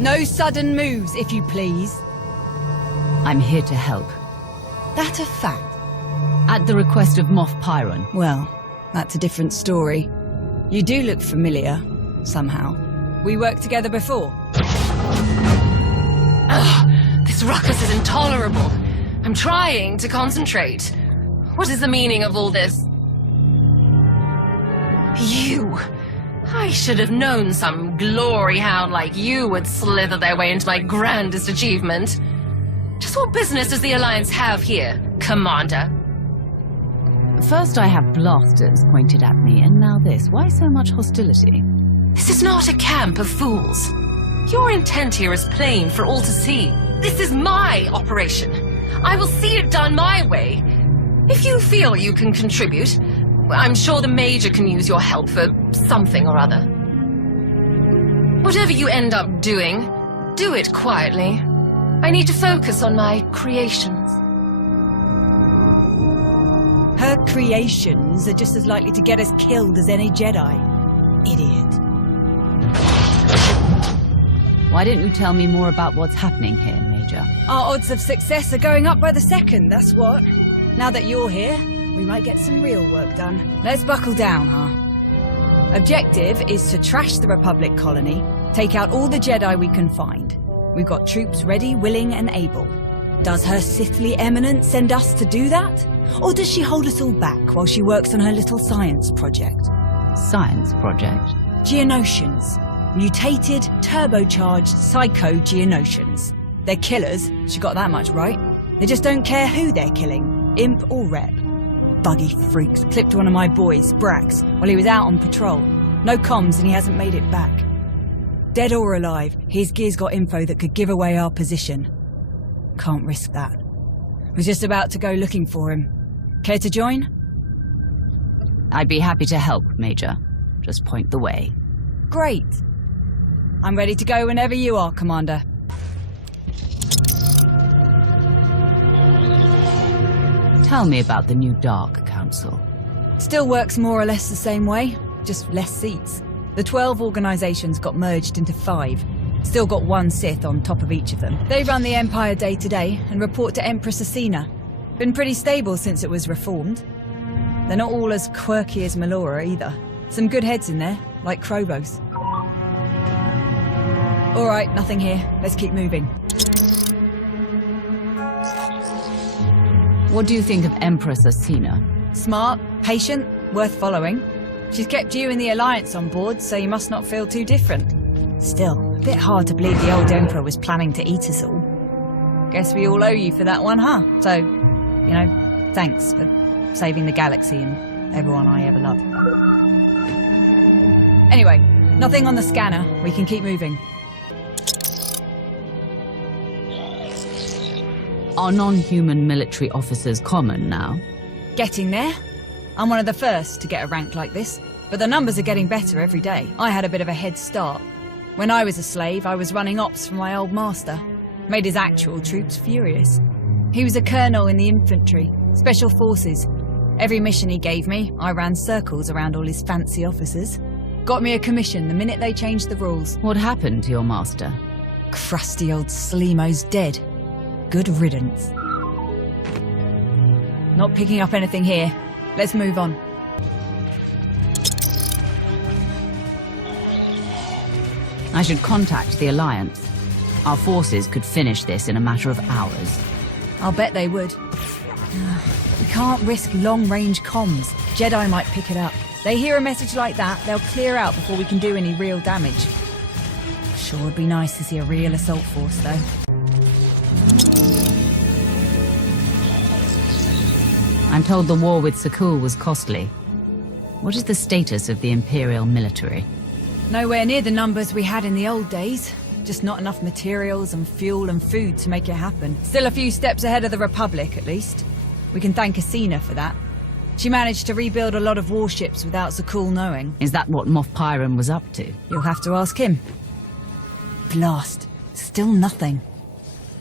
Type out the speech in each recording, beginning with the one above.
No sudden moves, if you please. I'm here to help. That a fact? At the request of Moff Pyron. Well, that's a different story. You do look familiar, somehow. We worked together before. Ugh, this ruckus is intolerable. I'm trying to concentrate. What is the meaning of all this? You! I should have known some glory hound like you would slither their way into my grandest achievement. Just what business does the Alliance have here, Commander? First I have blasters pointed at me, and now this. Why so much hostility? This is not a camp of fools. Your intent here is plain for all to see. This is my operation. I will see it done my way. If you feel you can contribute, I'm sure the Major can use your help for something or other. Whatever you end up doing, do it quietly. I need to focus on my creations. Her creations are just as likely to get us killed as any Jedi. Idiot. Why didn't you tell me more about what's happening here, Major? Our odds of success are going up by the second, that's what. Now that you're here, we might get some real work done. Let's buckle down, huh? Objective is to trash the Republic colony, take out all the Jedi we can find. We've got troops ready, willing, and able. Does Her Sithly Eminence send us to do that? Or does she hold us all back while she works on her little science project? Science project? Geonosians. Mutated, turbocharged psycho-Geonosians. They're killers, she got that much right. They just don't care who they're killing, imp or rep. Buggy freaks clipped one of my boys, Brax, while he was out on patrol. No comms and he hasn't made it back. Dead or alive, his gear's got info that could give away our position. Can't risk that. Was just about to go looking for him. Care to join? I'd be happy to help, Major. Just point the way. Great. I'm ready to go whenever you are, Commander. Tell me about the new Dark Council. Still works more or less the same way, just less seats. The 12 organizations got merged into 5. Still got one Sith on top of each of them. They run the Empire day to day and report to Empress Acina. Been pretty stable since it was reformed. They're not all as quirky as Melora either. Some good heads in there, like Krobos. Alright, nothing here. Let's keep moving. What do you think of Empress Acina? Smart, patient, worth following. She's kept you and the Alliance on board, so you must not feel too different. Still, a bit hard to believe the old Emperor was planning to eat us all. Guess we all owe you for that one, huh? So, you know, thanks for saving the galaxy and everyone I ever loved. Anyway, nothing on the scanner. We can keep moving. Are non-human military officers common now? Getting there. I'm one of the first to get a rank like this, but the numbers are getting better every day. I had a bit of a head start. When I was a slave, I was running ops for my old master. Made his actual troops furious. He was a colonel in the infantry, special forces. Every mission he gave me, I ran circles around all his fancy officers. Got me a commission the minute they changed the rules. What happened to your master? Crusty old Sleemo's dead. Good riddance. Not picking up anything here. Let's move on. I should contact the Alliance. Our forces could finish this in a matter of hours. I'll bet they would. We can't risk long-range comms. Jedi might pick it up. They hear a message like that, they'll clear out before we can do any real damage. Sure would be nice to see a real assault force, though. I'm told the war with Sakul was costly. What is the status of the Imperial military? Nowhere near the numbers we had in the old days. Just not enough materials and fuel and food to make it happen. Still a few steps ahead of the Republic, at least. We can thank Acina for that. She managed to rebuild a lot of warships without Sakul knowing. Is that what Moff Pyron was up to? You'll have to ask him. Blast. Still nothing.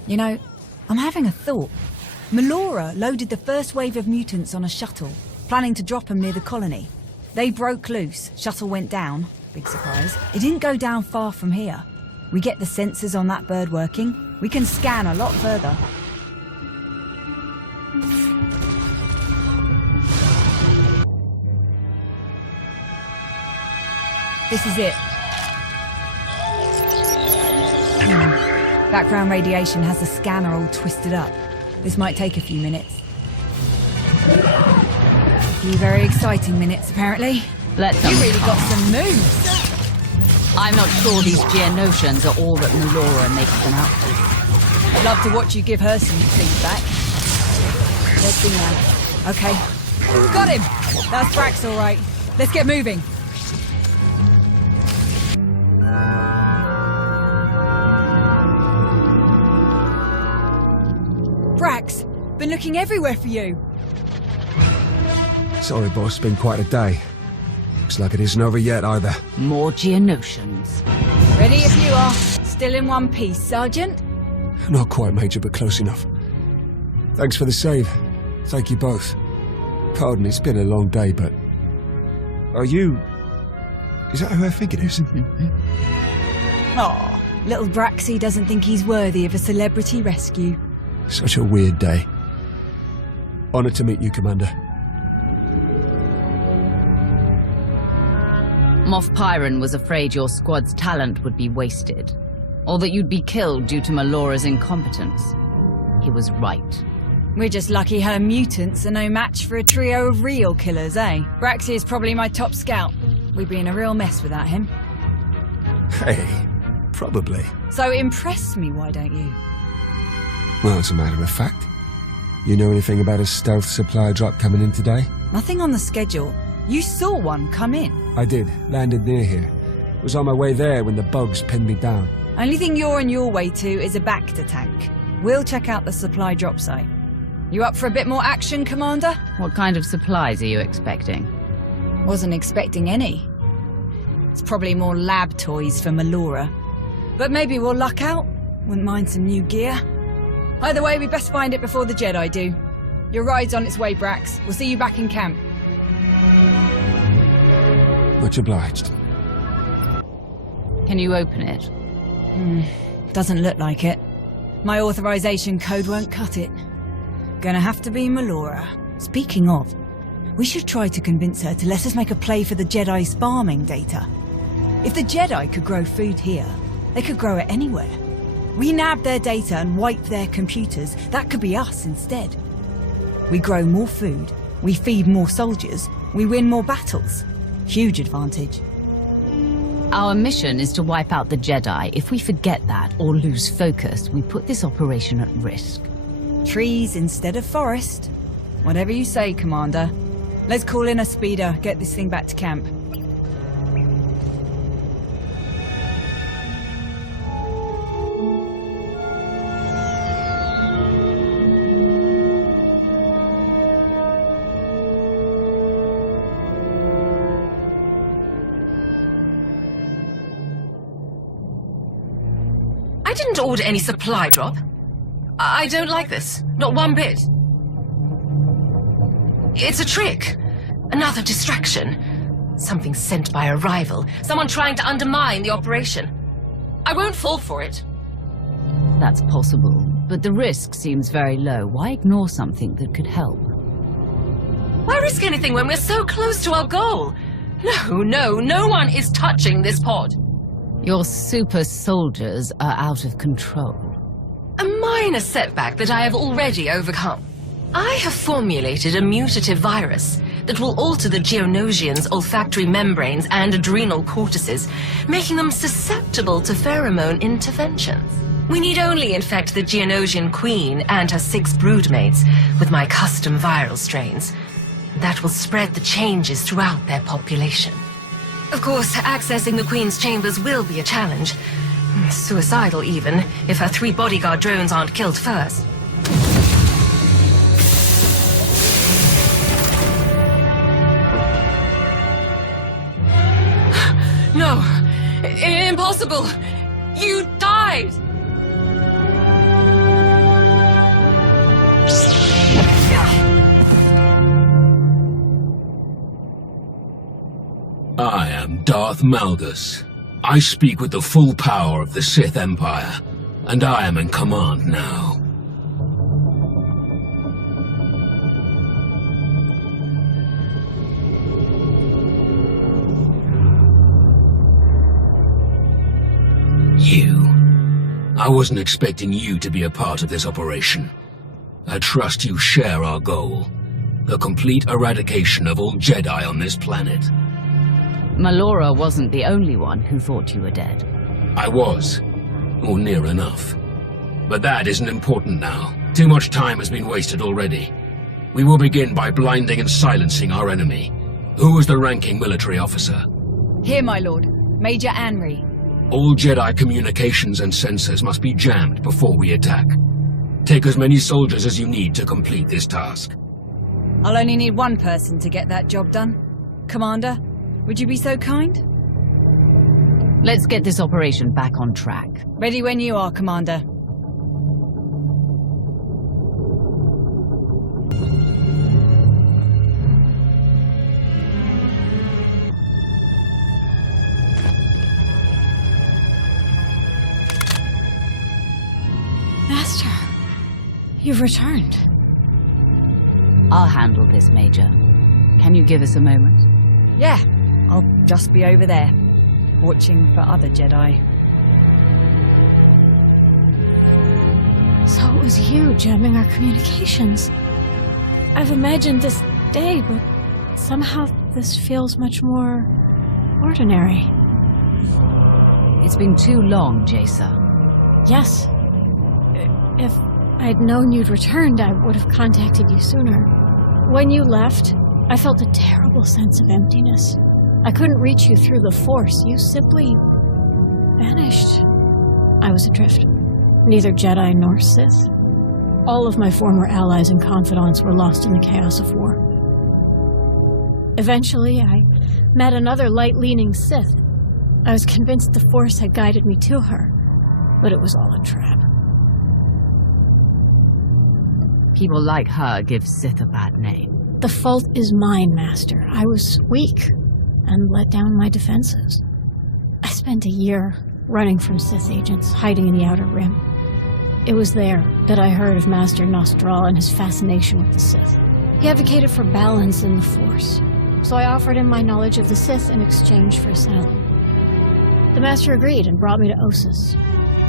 You know, I'm having a thought. Melora loaded the first wave of mutants on a shuttle, planning to drop them near the colony. They broke loose, shuttle went down, big surprise. It didn't go down far from here. We get the sensors on that bird working, we can scan a lot further. This is it. Background radiation has the scanner all twisted up. This might take a few minutes. A few very exciting minutes, apparently. Let them You really got some moves. I'm not sure these Geonosians are all that Melora makes them out to. I'd love to watch you give her some feedback. Let's see now. Okay. Got him! That's Brax, all right. Let's get moving. Brax, been looking everywhere for you. Sorry, boss, been quite a day. Looks like it isn't over yet either. More Geonosians. Ready if you are. Still in one piece, Sergeant? Not quite, Major, but close enough. Thanks for the save. Thank you both. Pardon, it's been a long day, but... Are you... Is that who I think it is? Aw, little Braxy doesn't think he's worthy of a celebrity rescue. Such a weird day. Honored to meet you, Commander. Moff Pyron was afraid your squad's talent would be wasted, or that you'd be killed due to Melora's incompetence. He was right. We're just lucky her mutants are no match for a trio of real killers, eh? Braxy is probably my top scout. We'd be in a real mess without him. Hey, probably. So impress me, why don't you? Well, as a matter of fact, you know anything about a stealth supply drop coming in today? Nothing on the schedule. You saw one come in. I did. Landed near here. Was on my way there when the bugs pinned me down. Only thing you're on your way to is a Bacta tank. We'll check out the supply drop site. You up for a bit more action, Commander? What kind of supplies are you expecting? Wasn't expecting any. It's probably more lab toys for Melora. But maybe we'll luck out. Wouldn't mind some new gear. Either way, we best find it before the Jedi do. Your ride's on its way, Brax. We'll see you back in camp. Much obliged. Can you open it? Doesn't look like it. My authorization code won't cut it. Gonna have to be Melora. Speaking of, we should try to convince her to let us make a play for the Jedi's farming data. If the Jedi could grow food here, they could grow it anywhere. We nab their data and wipe their computers. That could be us instead. We grow more food, we feed more soldiers, we win more battles. Huge advantage. Our mission is to wipe out the Jedi. If we forget that or lose focus, we put this operation at risk. Trees instead of forest. Whatever you say, Commander. Let's call in a speeder, get this thing back to camp. I didn't order any supply drop. I don't like this. Not one bit. It's a trick. Another distraction. Something sent by a rival. Someone trying to undermine the operation. I won't fall for it. That's possible, but the risk seems very low. Why ignore something that could help? Why risk anything when we're so close to our goal? No one is touching this pod. Your super soldiers are out of control. A minor setback that I have already overcome. I have formulated a mutative virus that will alter the Geonosians' olfactory membranes and adrenal cortices, making them susceptible to pheromone interventions. We need only infect the Geonosian queen and her 6 broodmates with my custom viral strains. That will spread the changes throughout their population. Of course, accessing the Queen's chambers will be a challenge. Suicidal, even, if her 3 bodyguard drones aren't killed first. No! Impossible! You died! I am Darth Malgus. I speak with the full power of the Sith Empire, and I am in command now. You. I wasn't expecting you to be a part of this operation. I trust you share our goal. The complete eradication of all Jedi on this planet. Melora wasn't the only one who thought you were dead. I was. Or near enough. But that isn't important now. Too much time has been wasted already. We will begin by blinding and silencing our enemy. Who is the ranking military officer? Here, my lord. Major Anri. All Jedi communications and sensors must be jammed before we attack. Take as many soldiers as you need to complete this task. I'll only need one person to get that job done. Commander, would you be so kind? Let's get this operation back on track. Ready when you are, Commander. Master, you've returned. I'll handle this, Major. Can you give us a moment? Yeah, I'll just be over there, watching for other Jedi. So it was you jamming our communications. I've imagined this day, but somehow this feels much more ordinary. It's been too long, Jacer. Yes. If I'd known you'd returned, I would have contacted you sooner. When you left, I felt a terrible sense of emptiness. I couldn't reach you through the Force. You simply vanished. I was adrift. Neither Jedi nor Sith. All of my former allies and confidants were lost in the chaos of war. Eventually, I met another light-leaning Sith. I was convinced the Force had guided me to her, but it was all a trap. People like her give Sith a bad name. The fault is mine, Master. I was weak and let down my defenses. I spent a year running from Sith agents, hiding in the Outer Rim. It was there that I heard of Master Nostral and his fascination with the Sith. He advocated for balance in the Force, so I offered him my knowledge of the Sith in exchange for asylum. The Master agreed and brought me to Ossus.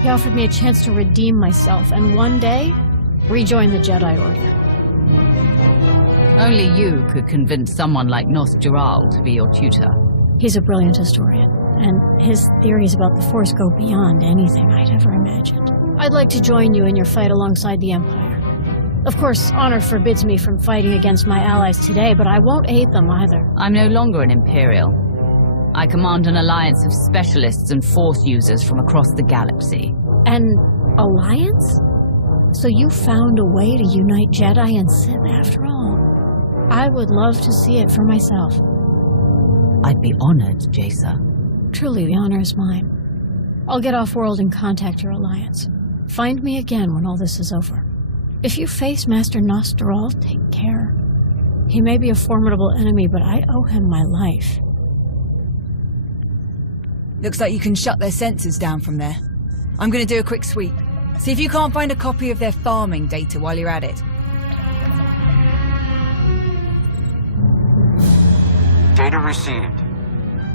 He offered me a chance to redeem myself, and one day, rejoin the Jedi Order. Only you could convince someone like Nostral to be your tutor. He's a brilliant historian, and his theories about the Force go beyond anything I'd ever imagined. I'd like to join you in your fight alongside the Empire. Of course, honor forbids me from fighting against my allies today, but I won't aid them either. I'm no longer an Imperial. I command an alliance of specialists and Force users from across the galaxy. An alliance? So you found a way to unite Jedi and Sith after all? I would love to see it for myself. I'd be honored, Jacer. Truly, the honor is mine. I'll get off-world and contact your alliance. Find me again when all this is over. If you face Master Nostral, take care. He may be a formidable enemy, but I owe him my life. Looks like you can shut their sensors down from there. I'm going to do a quick sweep. See if you can't find a copy of their farming data while you're at it. Data received.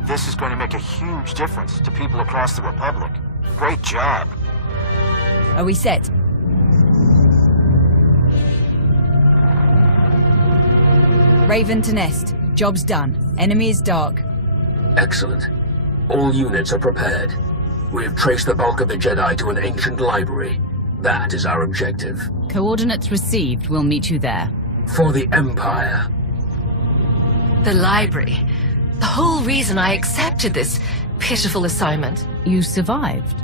This is going to make a huge difference to people across the Republic. Great job. Are we set? Raven to Nest. Job's done. Enemy is dark. Excellent. All units are prepared. We have traced the bulk of the Jedi to an ancient library. That is our objective. Coordinates received. We'll meet you there. For the Empire. The library. The whole reason I accepted this pitiful assignment. You survived.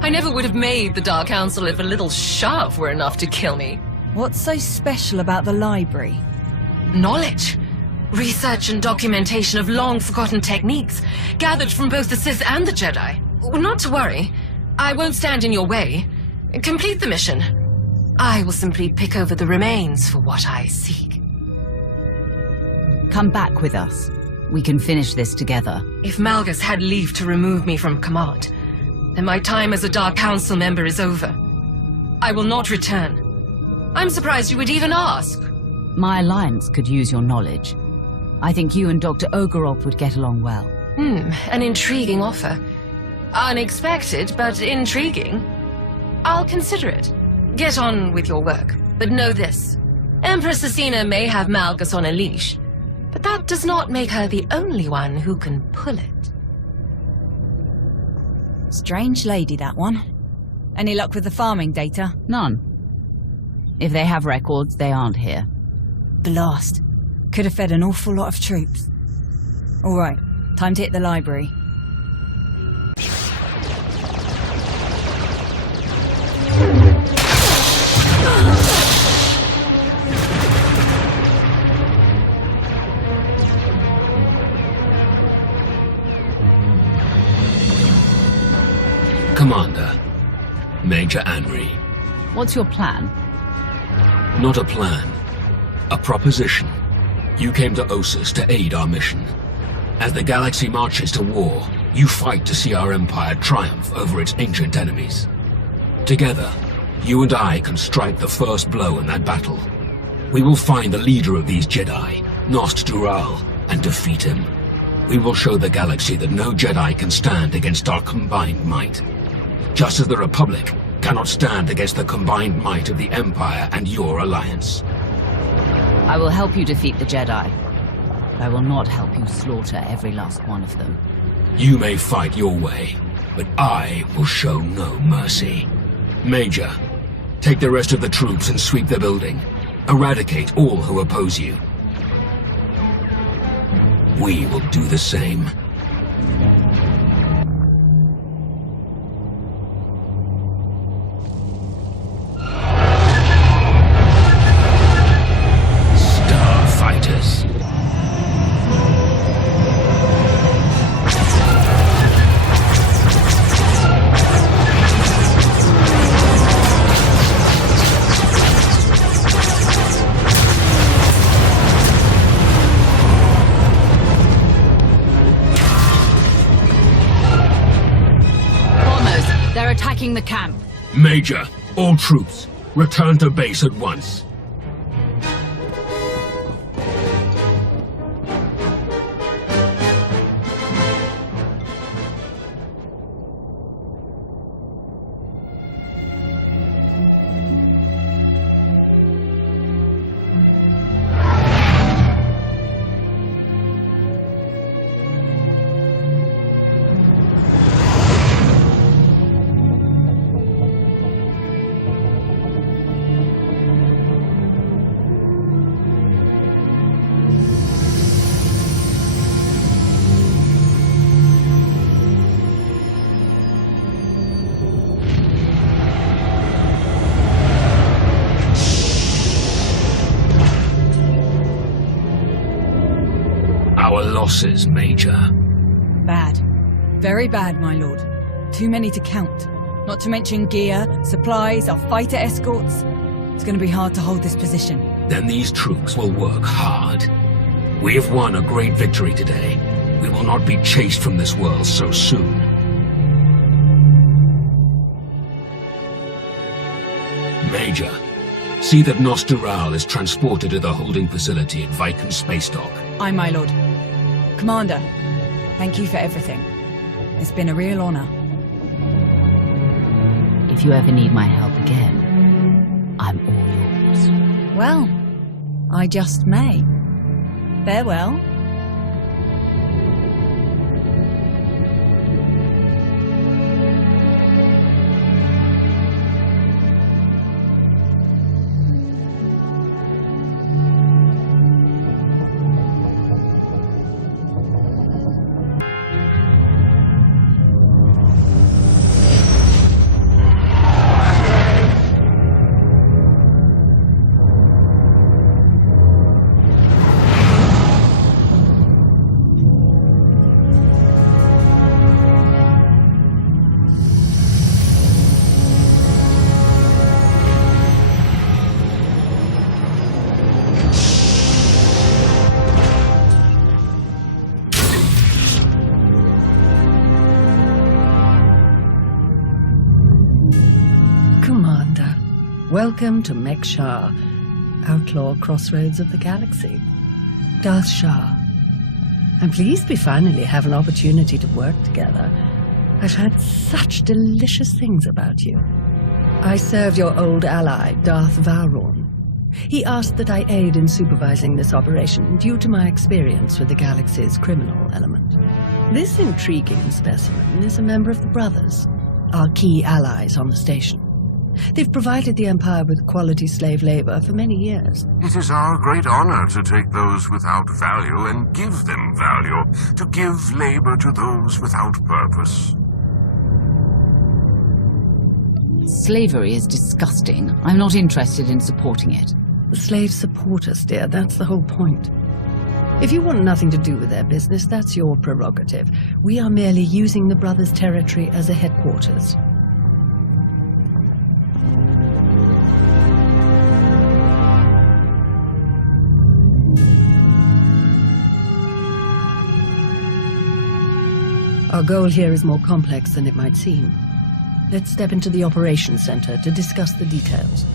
I never would have made the Dark Council if a little shove were enough to kill me. What's so special about the library? Knowledge. Research and documentation of long-forgotten techniques, gathered from both the Sith and the Jedi. Not to worry. I won't stand in your way. Complete the mission. I will simply pick over the remains for what I seek. Come back with us. We can finish this together. If Malgus had leave to remove me from command, then my time as a Dark Council member is over. I will not return. I'm surprised you would even ask. My alliance could use your knowledge. I think you and Dr. Ogorov would get along well. An intriguing offer. Unexpected, but intriguing. I'll consider it. Get on with your work, but know this. Empress Asina may have Malgus on a leash, but that does not make her the only one who can pull it. Strange lady, that one. Any luck with the farming data? None. If they have records, they aren't here. Blast. Could have fed an awful lot of troops. All right, time to hit the library. Commander, Major Anri. What's your plan? Not a plan. A proposition. You came to Ossus to aid our mission. As the galaxy marches to war, you fight to see our empire triumph over its ancient enemies. Together, you and I can strike the first blow in that battle. We will find the leader of these Jedi, SWTOR A, and defeat him. We will show the galaxy that no Jedi can stand against our combined might. Just as the Republic cannot stand against the combined might of the Empire and your alliance. I will help you defeat the Jedi, but I will not help you slaughter every last one of them. You may fight your way, but I will show no mercy. Major, take the rest of the troops and sweep the building. Eradicate all who oppose you. We will do the same. Attacking the camp. Major, all troops, return to base at once. Our losses, Major. Bad. Very bad, my lord. Too many to count. Not to mention gear, supplies, our fighter escorts. It's going to be hard to hold this position. Then these troops will work hard. We have won a great victory today. We will not be chased from this world so soon. Major, see that SWTOR A is transported to the holding facility at Viken Space Dock. Aye, my lord. Commander, thank you for everything. It's been a real honor. If you ever need my help again, I'm all yours. Well, I just may. Farewell. Welcome to Mek-Shar, outlaw crossroads of the galaxy. Darth Shah. I'm pleased we finally have an opportunity to work together. I've heard such delicious things about you. I serve your old ally, Darth Vowrawn. He asked that I aid in supervising this operation due to my experience with the galaxy's criminal element. This intriguing specimen is a member of the Brothers, our key allies on the station. They've provided the Empire with quality slave labor for many years. It is our great honor to take those without value and give them value, to give labor to those without purpose. Slavery is disgusting. I'm not interested in supporting it. The slaves support us, dear. That's the whole point. If you want nothing to do with their business, that's your prerogative. We are merely using the Brothers' territory as a headquarters. Our goal here is more complex than it might seem. Let's step into the operations center to discuss the details.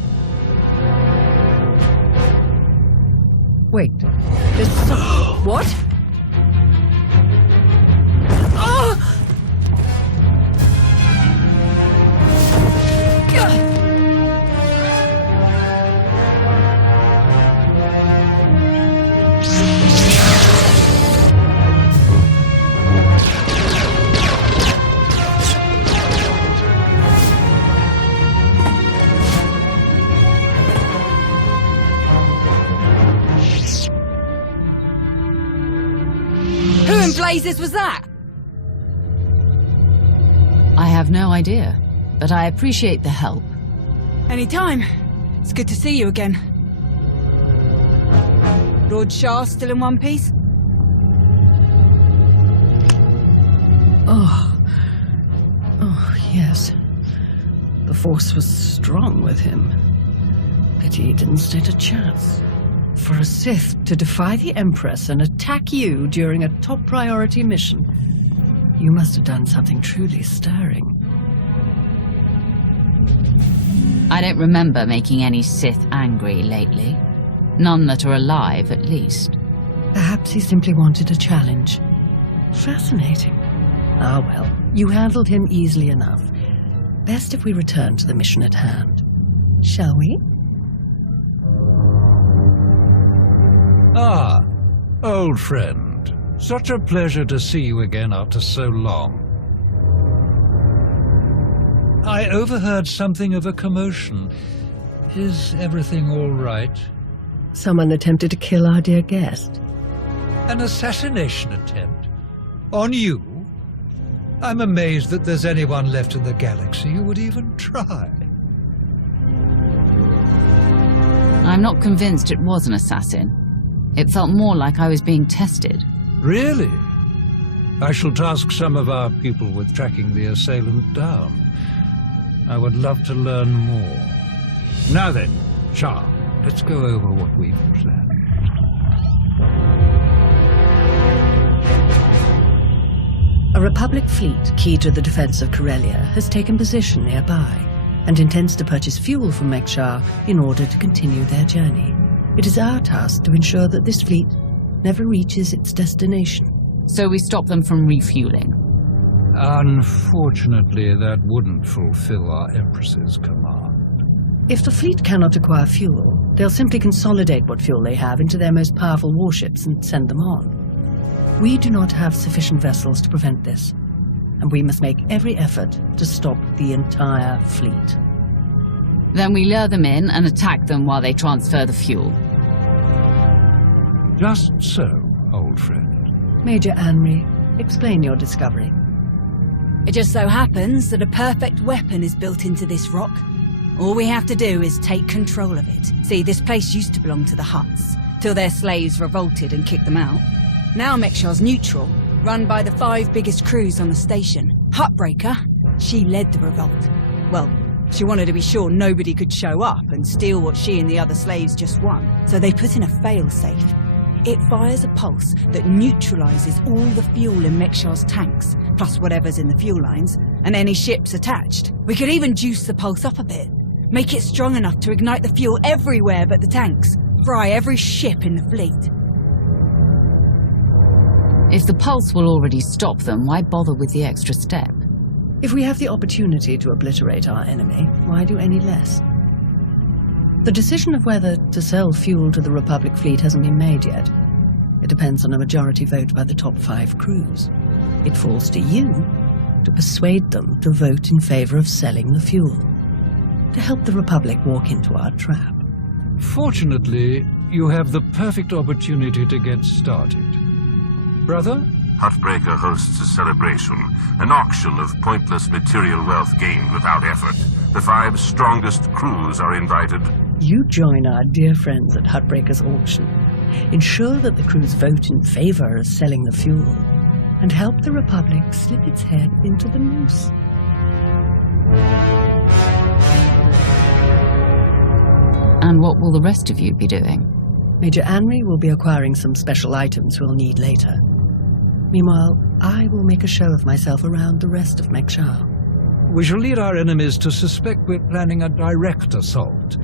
Wait, there's some... What? Oh! Who in blazes was that? I have no idea, but I appreciate the help. Anytime. It's good to see you again. Lord Shah still in one piece? Oh, yes. The Force was strong with him. Pity he didn't stand a chance. For a Sith to defy the Empress and attack you during a top priority mission, you must have done something truly stirring. I don't remember making any Sith angry lately. None that are alive, at least. Perhaps he simply wanted a challenge. Fascinating. Ah well, you handled him easily enough. Best if we return to the mission at hand. Shall we? Ah, old friend. Such a pleasure to see you again after so long. I overheard something of a commotion. Is everything all right? Someone attempted to kill our dear guest. An assassination attempt? On you? I'm amazed that there's anyone left in the galaxy who would even try. I'm not convinced it was an assassin. It felt more like I was being tested. Really? I shall task some of our people with tracking the assailant down. I would love to learn more. Now then, Shah, let's go over what we've planned. A Republic fleet key to the defense of Corellia has taken position nearby and intends to purchase fuel from Mek-Shar in order to continue their journey. It is our task to ensure that this fleet never reaches its destination. So we stop them from refueling. Unfortunately, that wouldn't fulfill our Empress's command. If the fleet cannot acquire fuel, they'll simply consolidate what fuel they have into their most powerful warships and send them on. We do not have sufficient vessels to prevent this, and we must make every effort to stop the entire fleet. Then we lure them in and attack them while they transfer the fuel. Just so, old friend. Major Anri, explain your discovery. It just so happens that a perfect weapon is built into this rock. All we have to do is take control of it. See, this place used to belong to the Hutts, till their slaves revolted and kicked them out. Now Mek-Shar's neutral, run by the 5 biggest crews on the station. Huttbreaker, she led the revolt. Well, she wanted to be sure nobody could show up and steal what she and the other slaves just won. So they put in a fail-safe. It fires a pulse that neutralizes all the fuel in Mek-Shar's tanks, plus whatever's in the fuel lines, and any ships attached. We could even juice the pulse up a bit. Make it strong enough to ignite the fuel everywhere but the tanks. Fry every ship in the fleet. If the pulse will already stop them, why bother with the extra step? If we have the opportunity to obliterate our enemy, why do any less? The decision of whether to sell fuel to the Republic fleet hasn't been made yet. It depends on a majority vote by the top 5 crews. It falls to you to persuade them to vote in favor of selling the fuel, to help the Republic walk into our trap. Fortunately, you have the perfect opportunity to get started. Brother? Huttbreaker hosts a celebration, an auction of pointless material wealth gained without effort. The 5 strongest crews are invited. You join our dear friends at Huttbreaker's auction. Ensure that the crews vote in favor of selling the fuel, and help the Republic slip its head into the noose. And what will the rest of you be doing? Major Anri will be acquiring some special items we'll need later. Meanwhile, I will make a show of myself around the rest of Mek-Shar. We shall lead our enemies to suspect we're planning a direct assault,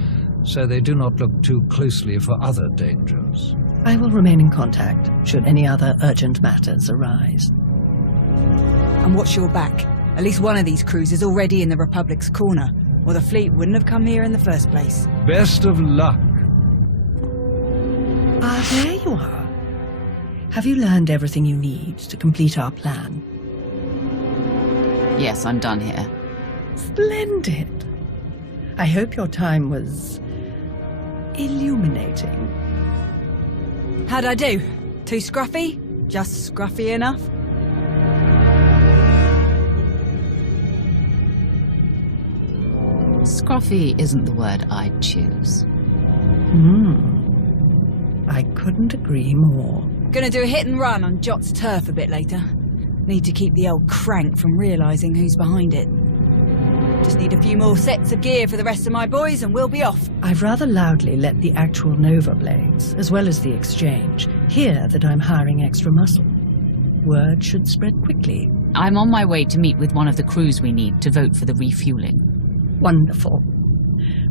so they do not look too closely for other dangers. I will remain in contact, should any other urgent matters arise. And watch your back. At least one of these crews is already in the Republic's corner, or the fleet wouldn't have come here in the first place. Best of luck. Ah, there you are. Have you learned everything you need to complete our plan? Yes, I'm done here. Splendid. I hope your time was illuminating. How'd I do? Too scruffy? Just scruffy enough? Scruffy isn't the word I'd choose. I couldn't agree more. Gonna do a hit and run on Jot's turf a bit later. Need to keep the old crank from realising who's behind it. Just need a few more sets of gear for the rest of my boys and we'll be off. I've rather loudly let the actual Nova Blades, as well as the Exchange, hear that I'm hiring extra muscle. Word should spread quickly. I'm on my way to meet with one of the crews we need to vote for the refueling. Wonderful.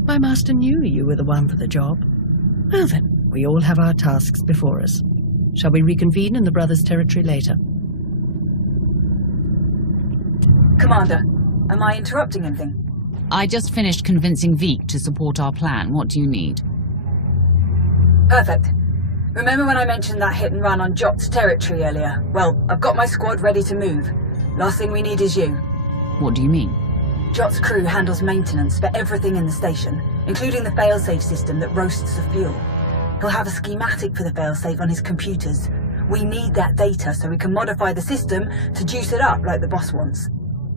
My master knew you were the one for the job. Well then, we all have our tasks before us. Shall we reconvene in the Brothers' territory later? Commander, am I interrupting anything? I just finished convincing Veek to support our plan. What do you need? Perfect. Remember when I mentioned that hit and run on Jot's territory earlier? Well, I've got my squad ready to move. Last thing we need is you. What do you mean? Jot's crew handles maintenance for everything in the station, including the failsafe system that roasts the fuel. He'll have a schematic for the failsafe on his computers. We need that data so we can modify the system to juice it up like the boss wants.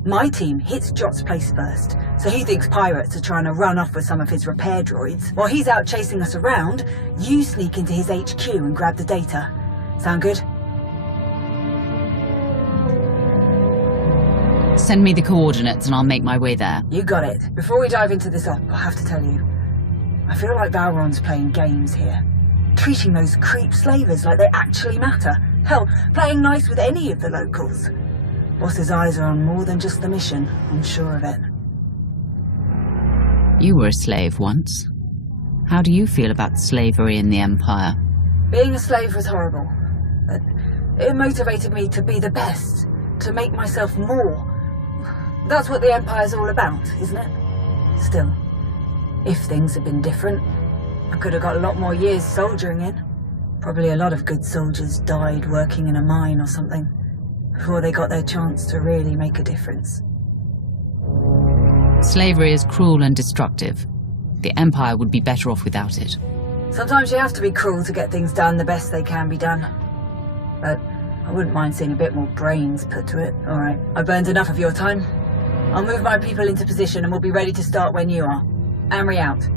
My team hits Jot's place first, so he thinks pirates are trying to run off with some of his repair droids. While he's out chasing us around, you sneak into his HQ and grab the data. Sound good? Send me the coordinates and I'll make my way there. You got it. Before we dive into this op, I have to tell you, I feel like Valron's playing games here. Treating those creep slavers like they actually matter. Hell, playing nice with any of the locals. Boss's eyes are on more than just the mission, I'm sure of it. You were a slave once. How do you feel about slavery in the Empire? Being a slave was horrible, but it motivated me to be the best, to make myself more. That's what the Empire's all about, isn't it? Still, if things had been different, I could have got a lot more years soldiering in. Probably a lot of good soldiers died working in a mine or something, before they got their chance to really make a difference. Slavery is cruel and destructive. The Empire would be better off without it. Sometimes you have to be cruel to get things done the best they can be done. But I wouldn't mind seeing a bit more brains put to it. All right, I burned enough of your time. I'll move my people into position and we'll be ready to start when you are. Anri out.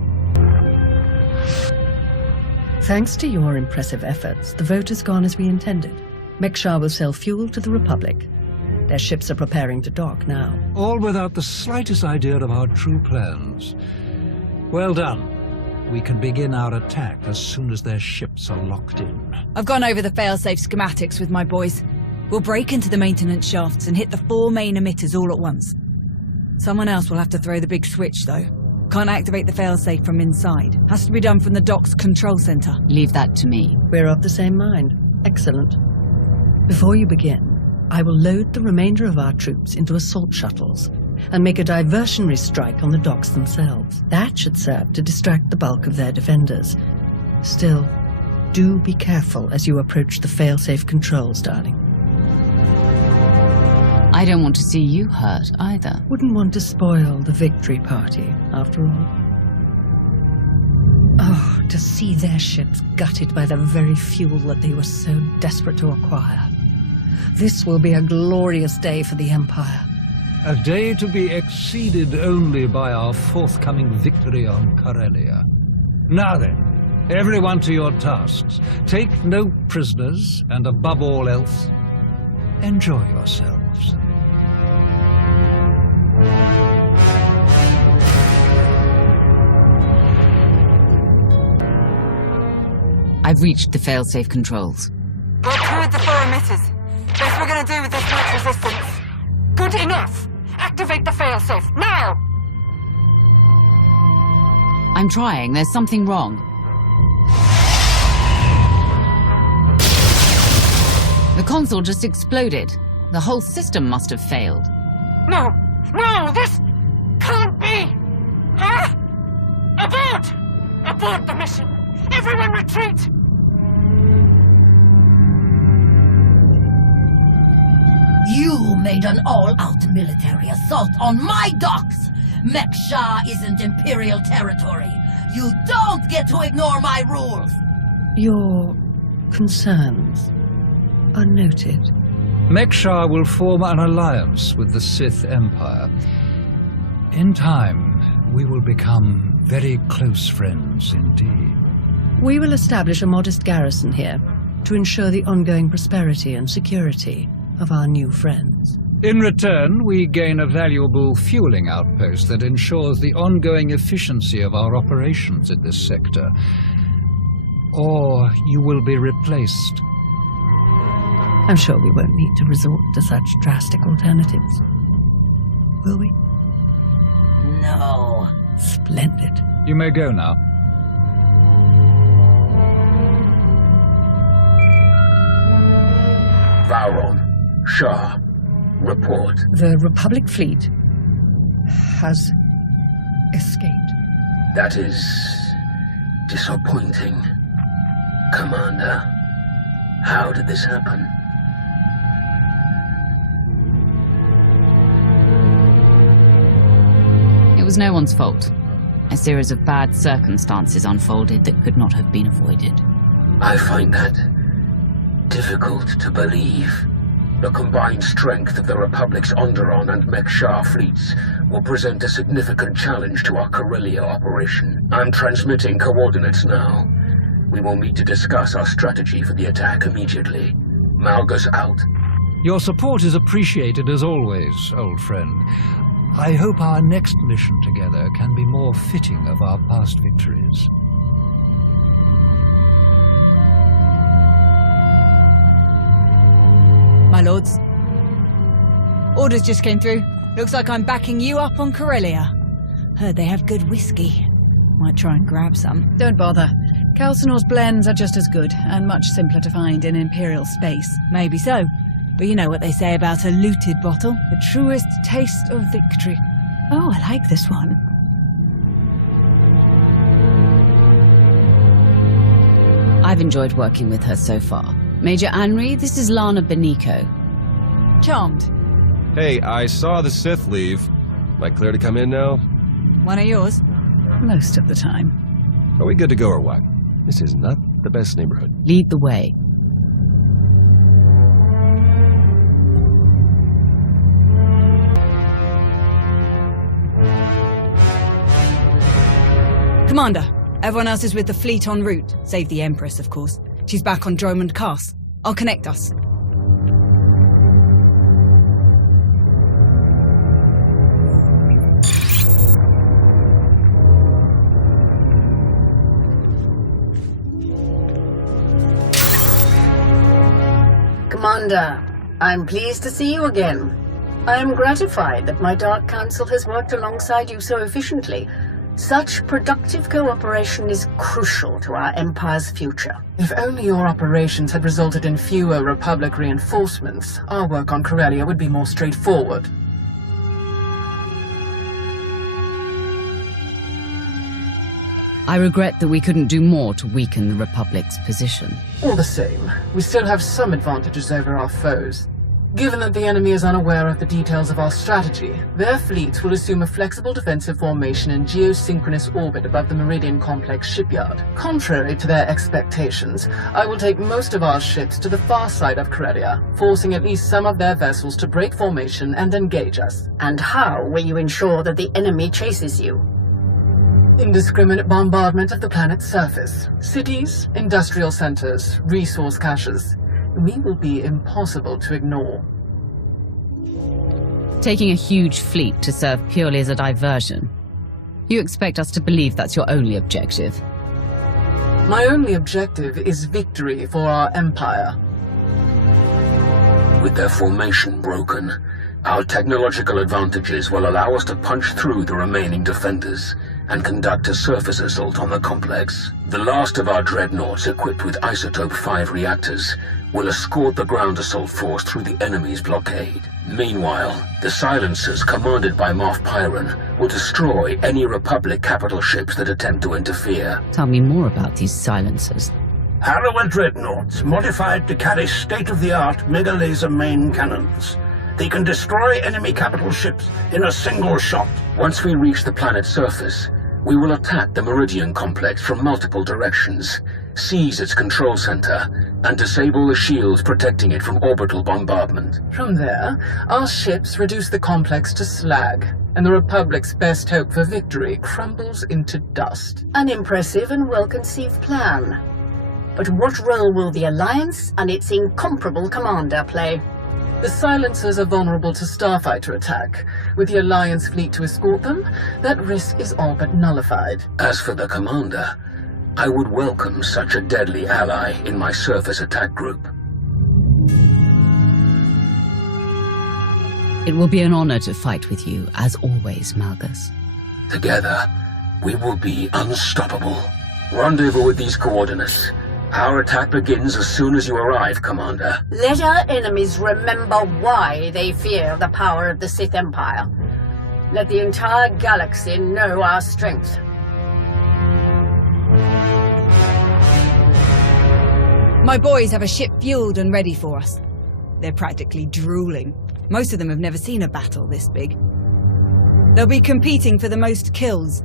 Thanks to your impressive efforts, the vote has gone as we intended. Mek-Shar will sell fuel to the Republic. Their ships are preparing to dock now. All without the slightest idea of our true plans. Well done. We can begin our attack as soon as their ships are locked in. I've gone over the failsafe schematics with my boys. We'll break into the maintenance shafts and hit the 4 main emitters all at once. Someone else will have to throw the big switch, though. Can't activate the failsafe from inside. Has to be done from the dock's control center. Leave that to me. We're of the same mind. Excellent. Before you begin, I will load the remainder of our troops into assault shuttles and make a diversionary strike on the docks themselves. That should serve to distract the bulk of their defenders. Still, do be careful as you approach the failsafe controls, darling. I don't want to see you hurt, either. Wouldn't want to spoil the victory party, after all. Oh, to see their ships gutted by the very fuel that they were so desperate to acquire. This will be a glorious day for the Empire. A day to be exceeded only by our forthcoming victory on Corellia. Now then, everyone to your tasks. Take no prisoners, and above all else, enjoy yourselves. I've reached the failsafe controls. We're through the 4 emitters. Best we're gonna do with this much resistance. Good enough! Activate the failsafe, now! I'm trying. There's something wrong. The console just exploded. The whole system must have failed. No! No! This can't be! Huh? Abort! Abort the mission! Everyone retreat! You made an all-out military assault on my docks! Mek-Sha isn't Imperial territory. You don't get to ignore my rules! Your concerns are noted. Mek-Sha will form an alliance with the Sith Empire. In time, we will become very close friends indeed. We will establish a modest garrison here to ensure the ongoing prosperity and security of our new friends. In return, we gain a valuable fueling outpost that ensures the ongoing efficiency of our operations in this sector. Or you will be replaced. I'm sure we won't need to resort to such drastic alternatives. Will we? No. Splendid. You may go now. Vowron, Shah, report. The Republic fleet has escaped. That is disappointing. Commander, how did this happen? It was no one's fault. A series of bad circumstances unfolded that could not have been avoided. I find that difficult to believe. The combined strength of the Republic's Onderon and Mek-Sha fleets will present a significant challenge to our Corellia operation. I'm transmitting coordinates now. We will meet to discuss our strategy for the attack immediately. Malgus out. Your support is appreciated as always, old friend. I hope our next mission together can be more fitting of our past victories. My lords. Orders just came through. Looks like I'm backing you up on Corellia. Heard they have good whiskey. Might try and grab some. Don't bother. Calcinor's blends are just as good, and much simpler to find in Imperial space. Maybe so. But you know what they say about a looted bottle? The truest taste of victory. Oh, I like this one. I've enjoyed working with her so far. Major Anri, this is Lana Beniko. Charmed. Hey, I saw the Sith leave. Am I clear to come in now? One of yours? Most of the time. Are we good to go or what? This is not the best neighborhood. Lead the way. Commander, everyone else is with the fleet en route, save the Empress, of course. She's back on Dromund Cass. I'll connect us. Commander, I'm pleased to see you again. I am gratified that my Dark Council has worked alongside you so efficiently. Such productive cooperation is crucial to our Empire's future. If only your operations had resulted in fewer Republic reinforcements, our work on Corellia would be more straightforward. I regret that we couldn't do more to weaken the Republic's position. All the same, we still have some advantages over our foes. Given that the enemy is unaware of the details of our strategy, their fleets will assume a flexible defensive formation in geosynchronous orbit above the Meridian Complex shipyard. Contrary to their expectations, I will take most of our ships to the far side of Corellia, forcing at least some of their vessels to break formation and engage us. And how will you ensure that the enemy chases you? Indiscriminate bombardment of the planet's surface. Cities, industrial centers, resource caches. We will be impossible to ignore. Taking a huge fleet to serve purely as a diversion. You expect us to believe that's your only objective? My only objective is victory for our Empire. With their formation broken, our technological advantages will allow us to punch through the remaining defenders and conduct a surface assault on the complex. The last of our dreadnoughts equipped with Isotope 5 reactors will escort the ground assault force through the enemy's blockade. Meanwhile, the silencers commanded by Moff Pyron will destroy any Republic capital ships that attempt to interfere. Tell me more about these silencers. Harrower dreadnoughts, modified to carry state-of-the-art mega-laser main cannons. They can destroy enemy capital ships in a single shot. Once we reach the planet's surface, we will attack the Meridian Complex from multiple directions, seize its control center, and disable the shields protecting it from orbital bombardment. From there, our ships reduce the complex to slag, and the Republic's best hope for victory crumbles into dust. An impressive and well-conceived plan. But what role will the Alliance and its incomparable commander play? The silencers are vulnerable to starfighter attack. With the Alliance fleet to escort them, that risk is all but nullified. As for the commander, I would welcome such a deadly ally in my surface attack group. It will be an honor to fight with you, as always, Malgus. Together, we will be unstoppable. Rendezvous with these coordinates. Our attack begins as soon as you arrive, Commander. Let our enemies remember why they fear the power of the Sith Empire. Let the entire galaxy know our strength. My boys have a ship fueled and ready for us. They're practically drooling. Most of them have never seen a battle this big. They'll be competing for the most kills.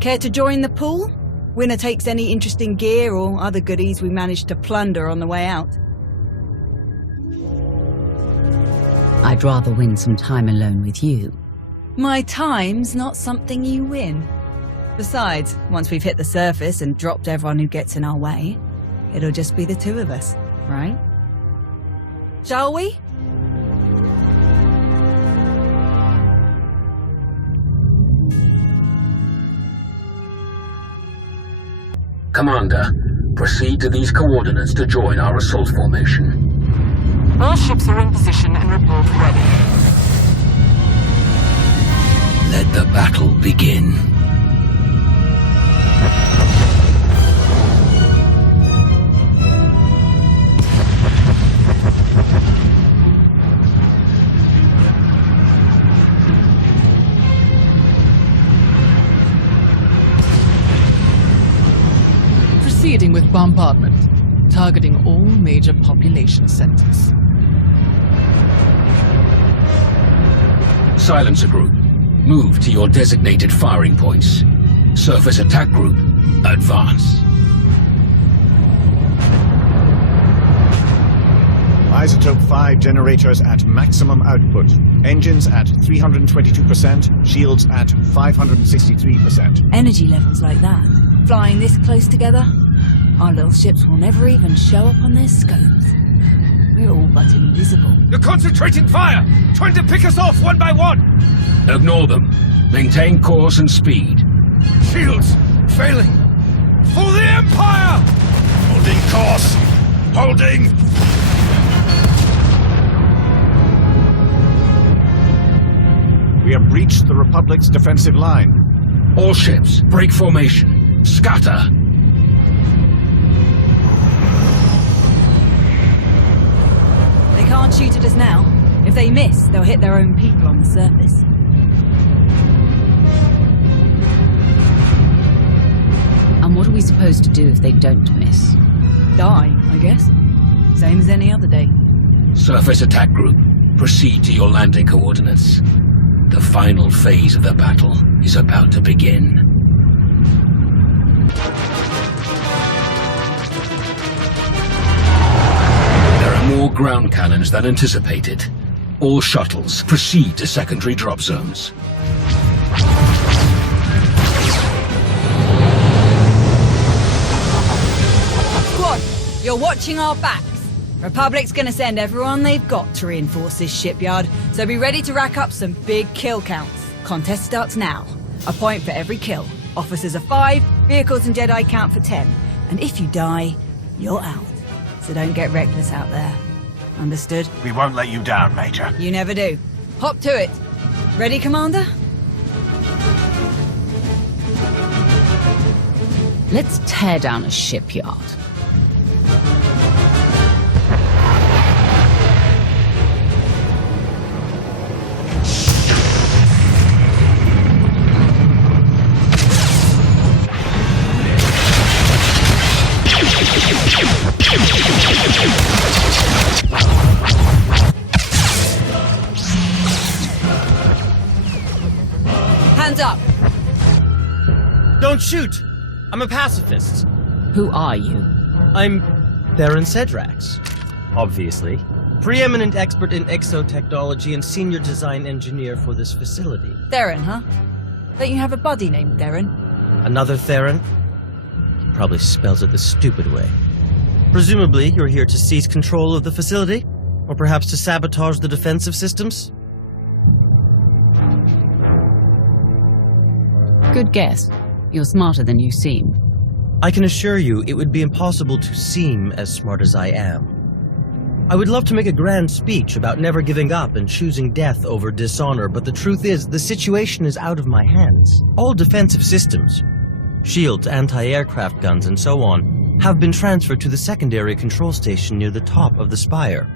Care to join the pool? Winner takes any interesting gear or other goodies we managed to plunder on the way out. I'd rather win some time alone with you. My time's not something you win. Besides, once we've hit the surface and dropped everyone who gets in our way, it'll just be the two of us, right? Shall we? Commander, proceed to these coordinates to join our assault formation. All ships are in position and report ready. Let the battle begin. Proceeding with bombardment, targeting all major population centers. Silencer Group, move to your designated firing points. Surface Attack Group, advance. Isotope 5 generators at maximum output. Engines at 322%, shields at 563%. Energy levels like that, flying this close together, our little ships will never even show up on their scopes. We're all but invisible. You're concentrating fire! Trying to pick us off one by one! Ignore them. Maintain course and speed. Shields failing! For the Empire! Holding course! Holding! We have breached the Republic's defensive line. All ships, break formation. Scatter! They can't shoot at us now. If they miss, they'll hit their own people on the surface. And what are we supposed to do if they don't miss? Die, I guess. Same as any other day. Surface attack group, proceed to your landing coordinates. The final phase of the battle is about to begin. There are more ground cannons than anticipated. All shuttles, proceed to secondary drop zones. Squad, you're watching our backs. Republic's gonna send everyone they've got to reinforce this shipyard, so be ready to rack up some big kill counts. Contest starts now. A point for every kill. Officers are 5, vehicles and Jedi count for 10. And if you die, you're out. So don't get reckless out there. Understood? We won't let you down, Major. You never do. Hop to it. Ready, Commander? Let's tear down a shipyard. Hands up! Don't shoot! I'm a pacifist. Who are you? I'm Theron Cedrax, obviously. Preeminent expert in exotechnology and senior design engineer for this facility. Theron, huh? Don't you have a buddy named Theron? Another Theron? Probably spells it the stupid way. Presumably, you're here to seize control of the facility? Or perhaps to sabotage the defensive systems? Good guess. You're smarter than you seem. I can assure you it would be impossible to seem as smart as I am. I would love to make a grand speech about never giving up and choosing death over dishonor, but the truth is, the situation is out of my hands. All defensive systems, shields, anti-aircraft guns, and so on, have been transferred to the secondary control station near the top of the spire.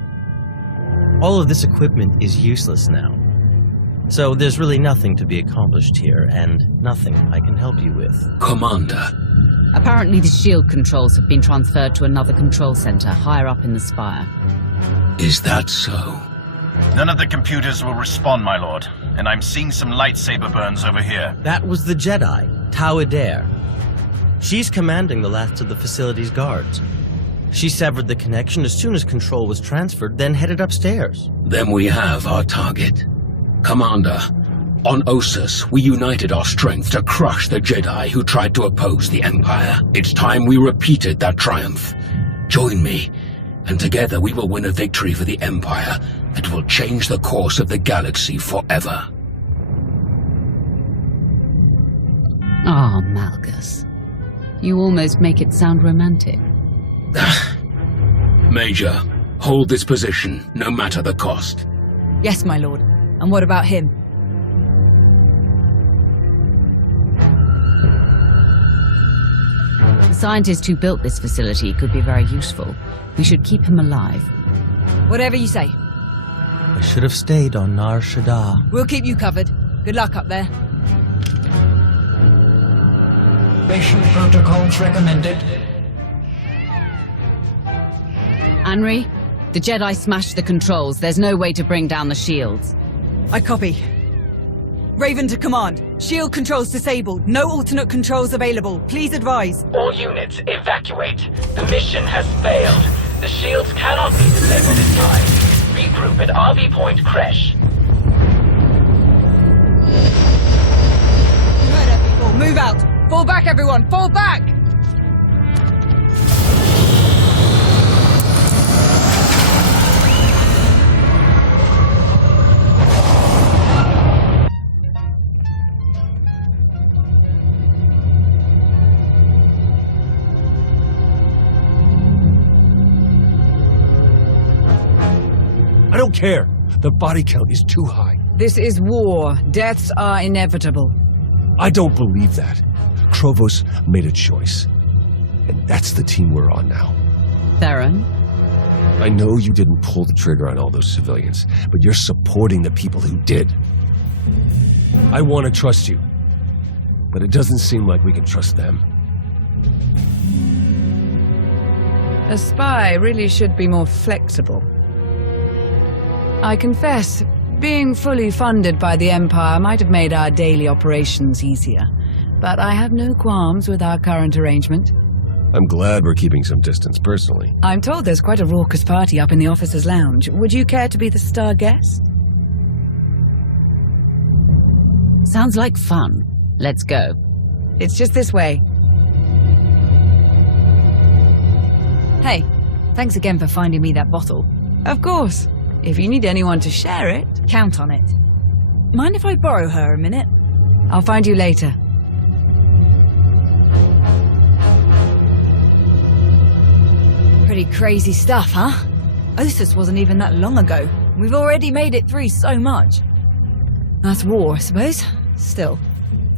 All of this equipment is useless now. So there's really nothing to be accomplished here, and nothing I can help you with. Commander. Apparently the shield controls have been transferred to another control center higher up in the spire. Is that so? None of the computers will respond, my lord, and I'm seeing some lightsaber burns over here. That was the Jedi, Tau Adair. She's commanding the last of the facility's guards. She severed the connection as soon as control was transferred, then headed upstairs. Then we have our target. Commander, on Ossus, we united our strength to crush the Jedi who tried to oppose the Empire. It's time we repeated that triumph. Join me, and together we will win a victory for the Empire that will change the course of the galaxy forever. Ah, Malgus. You almost make it sound romantic. Major, hold this position, no matter the cost. Yes, my lord. And what about him? The scientist who built this facility could be very useful. We should keep him alive. Whatever you say. I should have stayed on Nar Shaddaa. We'll keep you covered. Good luck up there. Mission protocols recommended. Anri, the Jedi smashed the controls. There's no way to bring down the shields. I copy. Raven to command. Shield controls disabled. No alternate controls available. Please advise. All units, evacuate. The mission has failed. The shields cannot be disabled in time. Regroup at RV Point Crash. Murder people, move out. Fall back, everyone. Fall back! I don't care. The body count is too high. This is war. Deaths are inevitable. I don't believe that. Krovos made a choice. And that's the team we're on now. Theron? I know you didn't pull the trigger on all those civilians, but you're supporting the people who did. I want to trust you, but it doesn't seem like we can trust them. A spy really should be more flexible. I confess, being fully funded by the Empire might have made our daily operations easier, but I have no qualms with our current arrangement. I'm glad we're keeping some distance personally. I'm told there's quite a raucous party up in the officers' lounge. Would you care to be the star guest? Sounds like fun. Let's go. It's just this way. Hey, thanks again for finding me that bottle. Of course. If you need anyone to share it, count on it. Mind if I borrow her a minute? I'll find you later. Pretty crazy stuff, huh? Ossus wasn't even that long ago. We've already made it through so much. That's war, I suppose. Still,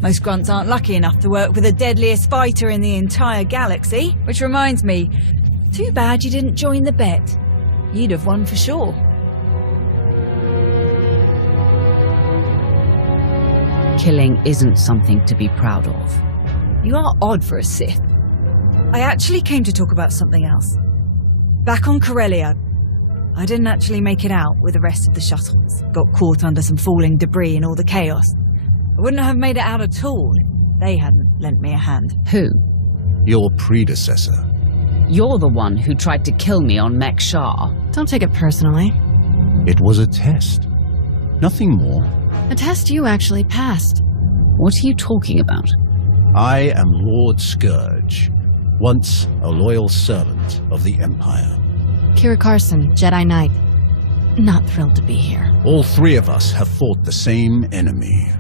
most grunts aren't lucky enough to work with the deadliest fighter in the entire galaxy. Which reminds me, too bad you didn't join the bet. You'd have won for sure. Killing isn't something to be proud of. You are odd for a Sith. I actually came to talk about something else. Back on Corellia, I didn't actually make it out with the rest of the shuttles. Got caught under some falling debris and all the chaos. I wouldn't have made it out at all if they hadn't lent me a hand. Who? Your predecessor. You're the one who tried to kill me on Mek Shah. Don't take it personally. It was a test. Nothing more. A test you actually passed. What are you talking about? I am Lord Scourge, once a loyal servant of the Empire. Kira Carson, Jedi Knight. Not thrilled to be here. All three of us have fought the same enemy.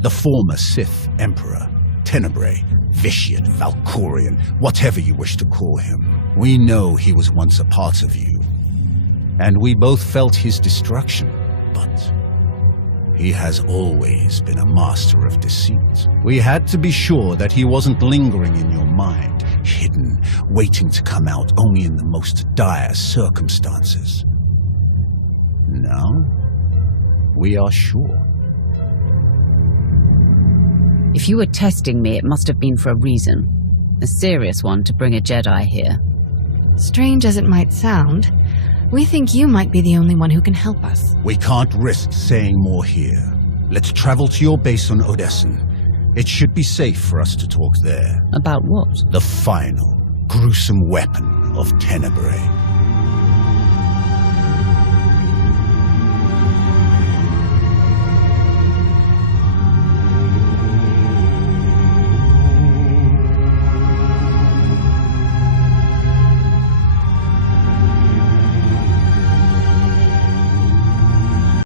The former Sith Emperor, Tenebrae, Vitiate, Valkorian, whatever you wish to call him. We know he was once a part of you. And we both felt his destruction, but he has always been a master of deceit. We had to be sure that he wasn't lingering in your mind, hidden, waiting to come out only in the most dire circumstances. Now, we are sure. If you were testing me, it must have been for a reason. A serious one to bring a Jedi here. Strange as it might sound, we think you might be the only one who can help us. We can't risk saying more here. Let's travel to your base on Odessen. It should be safe for us to talk there. About what? The final, gruesome weapon of Tenebrae.